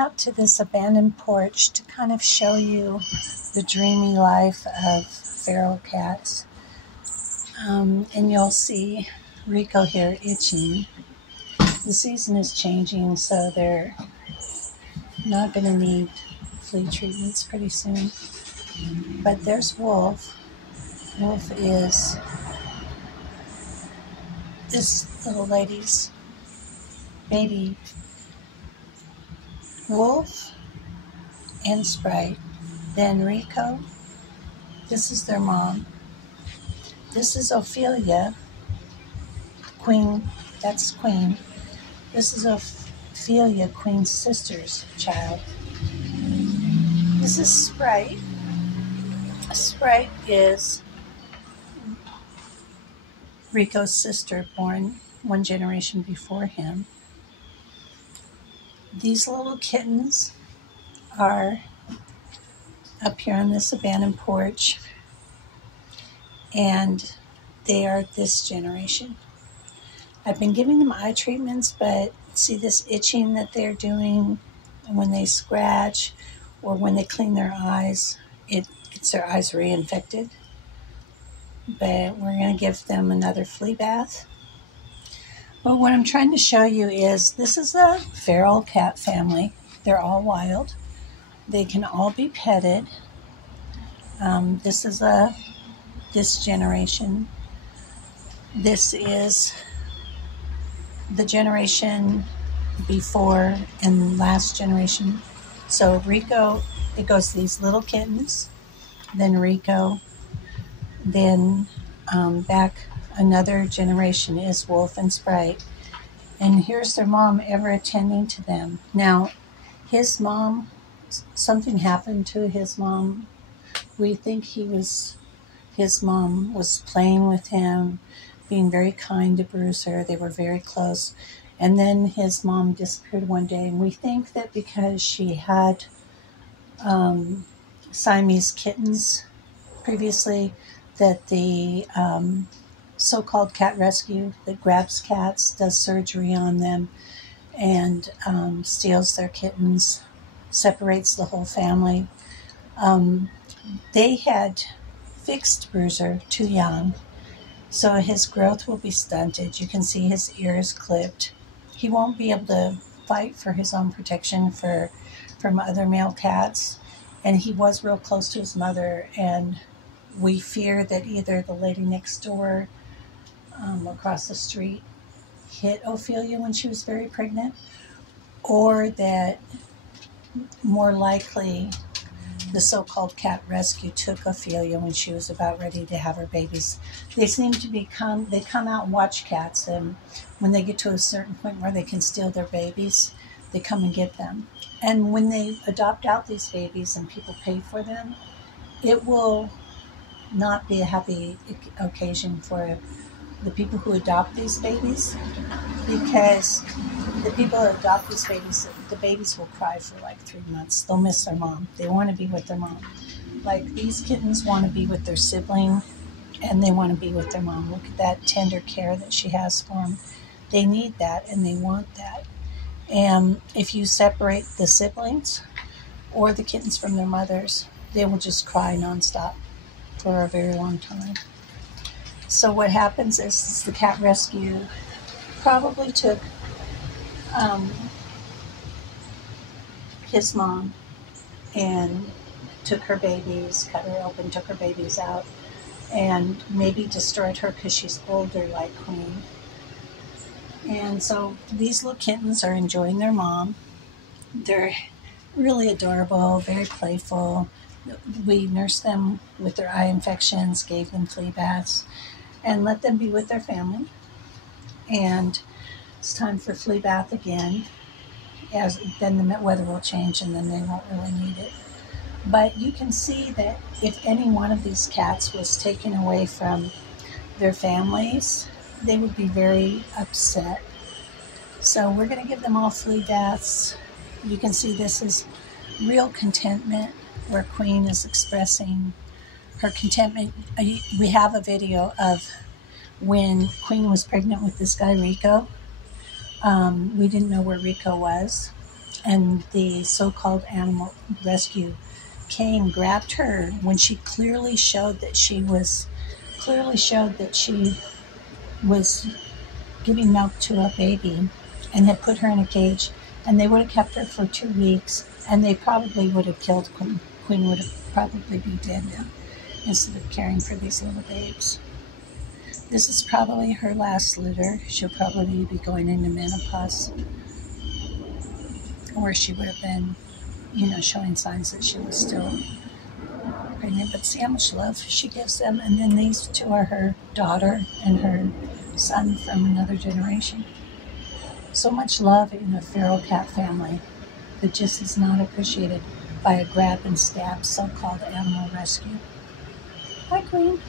out to this abandoned porch to kind of show you the dreamy life of feral cats. And you'll see Rico here itching. The season is changing, so they're not going to need flea treatments pretty soon. But there's Wolf. Wolf is this little lady's baby. Wolf and Sprite. Then Rico. This is their mom. This is Ophelia. Queen. That's Queen. This is Ophelia, Queen's sister's child. This is Sprite. Sprite is Rico's sister, born one generation before him. These little kittens are up here on this abandoned porch, and they are this generation. I've been giving them eye treatments, but see this itching that they're doing when they scratch or when they clean their eyes, it gets their eyes reinfected. But we're going to give them another flea bath. But what I'm trying to show you is this is a feral cat family. They're all wild. They can all be petted. This is this generation. This is the generation before and last generation. So Rico, it goes these little kittens, then Rico, then back another generation is Wolf and Sprite. And here's their mom ever attending to them. Now, his mom, something happened to his mom. We think his mom was playing with him, being very kind to Bruiser. They were very close. And then his mom disappeared one day. And we think that because she had Siamese kittens previously, that the so-called cat rescue that grabs cats, does surgery on them, and steals their kittens, separates the whole family. They had fixed Bruiser too young, so his growth will be stunted. You can see his ears clipped. He won't be able to fight for his own protection from other male cats, and he was real close to his mother, and we fear that either the lady next door across the street hit Ophelia when she was very pregnant, or that more likely the so-called cat rescue took Ophelia when she was about ready to have her babies. They seem to they come out and watch cats, and when they get to a certain point where they can steal their babies, they come and get them. And when they adopt out these babies and people pay for them, it will not be a happy occasion for the people who adopt these babies, because the people who adopt these babies, the babies will cry for like 3 months. They'll miss their mom. They want to be with their mom. Like these kittens want to be with their sibling, and they want to be with their mom. Look at that tender care that she has for them. They need that, and they want that. And if you separate the siblings or the kittens from their mothers, they will just cry nonstop for a very long time. So what happens is the cat rescue probably took his mom and took her babies, cut her open, took her babies out, and maybe destroyed her because she's older like Queen. And so these little kittens are enjoying their mom. They're really adorable, very playful. We nursed them with their eye infections, gave them flea baths, and let them be with their family. And it's time for flea bath again. Then the weather will change, and then they won't really need it. But you can see that if any one of these cats was taken away from their families, they would be very upset. So we're going to give them all flea baths. You can see this is real contentment, where Queen is expressing her contentment. We have a video of when Queen was pregnant with this guy Rico. We didn't know where Rico was. And the so-called animal rescue came, grabbed her when she clearly showed that she was giving milk to a baby, and had put her in a cage. And they would have kept her for 2 weeks, and they probably would have killed Quinn. Quinn would have probably be dead now, instead of caring for these little babes. This is probably her last litter. She'll probably be going into menopause, or she would have been, showing signs that she was still pregnant. But see how much love she gives them. And then these two are her daughter and her son from another generation. So much love in a feral cat family that just is not appreciated by a grab and stab so-called animal rescue. Hi, Queen.